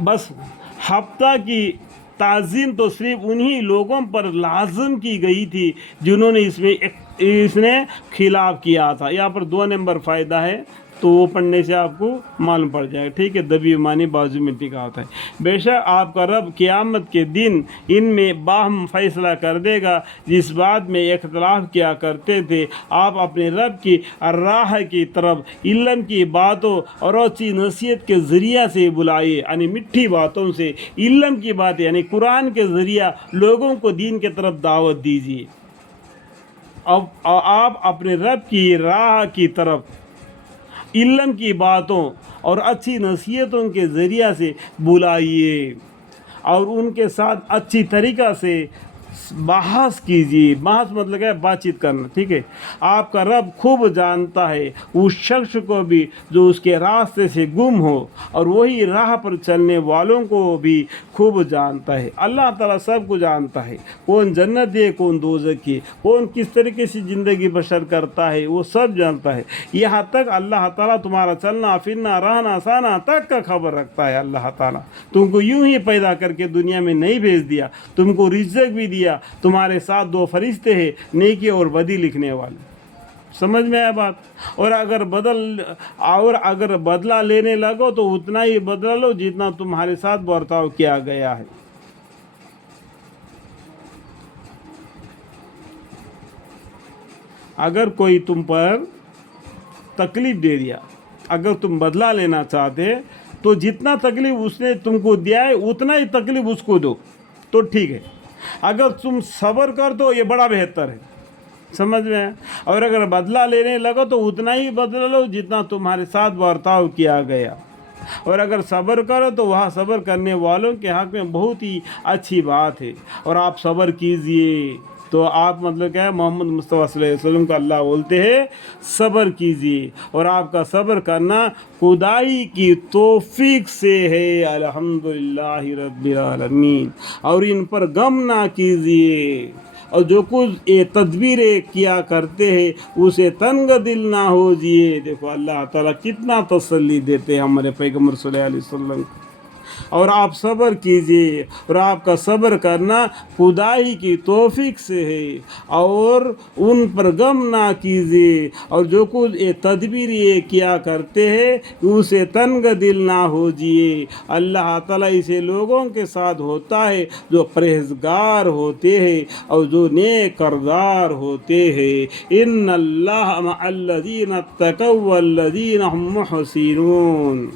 बस हफ्ता की ताज़ीम तो सिर्फ उन्हीं लोगों पर लाजम की गई थी जिन्होंने इसने खिलाफ किया था। यहाँ पर 2 नंबर फ़ायदा है, तो वो पढ़ने से आपको मालूम पड़ जाएगा। ठीक है, दबी मानी बाजू में टिका होता है। बेशक आपका रब क़यामत के दिन इनमें बाहम फैसला कर देगा। जिस बात में इख्तलाफ किया करते थे, आप अपने रब की राह की तरफ इल्म की बातों और अच्छी नसीहत के ज़रिया से बुलाइए, यानी मिठी बातों से इल्म की बात यानी कुरान के ज़रिया लोगों को दीन की तरफ दावत दीजिए। अब आप अपने रब की राह की तरफ इल्म की बातों और अच्छी नसीहतों के ज़रिया से बुलाइए और उनके साथ अच्छी तरीक़ा से बहस कीजिए। बहस मतलब है बातचीत करना। ठीक है, आपका रब खूब जानता है उस शख्स को भी जो उसके रास्ते से गुम हो, और वही राह पर चलने वालों को भी खूब जानता है। अल्लाह ताला सब को जानता है, कौन जन्नत है कौन दोज़ख है, कौन किस तरीके से ज़िंदगी बसर करता है, वो सब जानता है। यहाँ तक अल्लाह ताला तुम्हारा चलना फिरना रहना सहना तक का खबर रखता है। अल्लाह ताला तुमको यूं ही पैदा करके दुनिया में नहीं भेज दिया, तुमको रिज़्क़ भी दिया, तुम्हारे साथ 2 फरिश्ते हैं नेकी और बदी लिखने वाले। समझ में आया बात? और अगर बदला लेने लगो तो उतना ही बदला लो जितना तुम्हारे साथ बर्ताव किया गया है। अगर कोई तुम पर तकलीफ दे दिया, अगर तुम बदला लेना चाहते तो जितना तकलीफ उसने तुमको दिया है उतना ही तकलीफ उसको दो, तो ठीक है। अगर तुम सब्र कर दो ये बड़ा बेहतर है। समझ में है? और अगर बदला लेने लगो तो उतना ही बदला लो जितना तुम्हारे साथ बर्ताव किया गया। और अगर सब्र करो तो वह सब्र करने वालों के हक़ में बहुत ही अच्छी बात है। और आप सब्र कीजिए, तो आप मतलब क्या है, मोहम्मद मुस्तफ़ा सल्लल्लाहु अलैहि वसल्लम का अल्लाह बोलते हैं सब्र कीजिए, और आपका सब्र करना खुदाई की तौफीक से है। अल्हम्दुलिल्लाहि रब्बिल आलमीन। और इन पर गम ना कीजिए, और जो कुछ ये तदबीरें किया करते हैं उसे तंग दिल ना हो जिए। देखो अल्लाह ताला कितना तसल्ली देते हैं हमारे पैगम्बर सल्लल्लाहु अलैहि वसल्लम को। और आप सब्र कीजिए, और आपका सब्र करना खुदाई की तौफीक से है, और उन पर गम ना कीजिए, और जो कुछ ये तदबीर ये किया करते हैं उसे तंग दिल ना हो जिए। अल्लाह ताला इसे लोगों के साथ होता है जो परहेज़गार होते हैं और जो नेक करदार होते हैं। इन्नल्लाह मअल्लज़ीना तक़व्व वल्लज़ीना हुम मुहसिनून।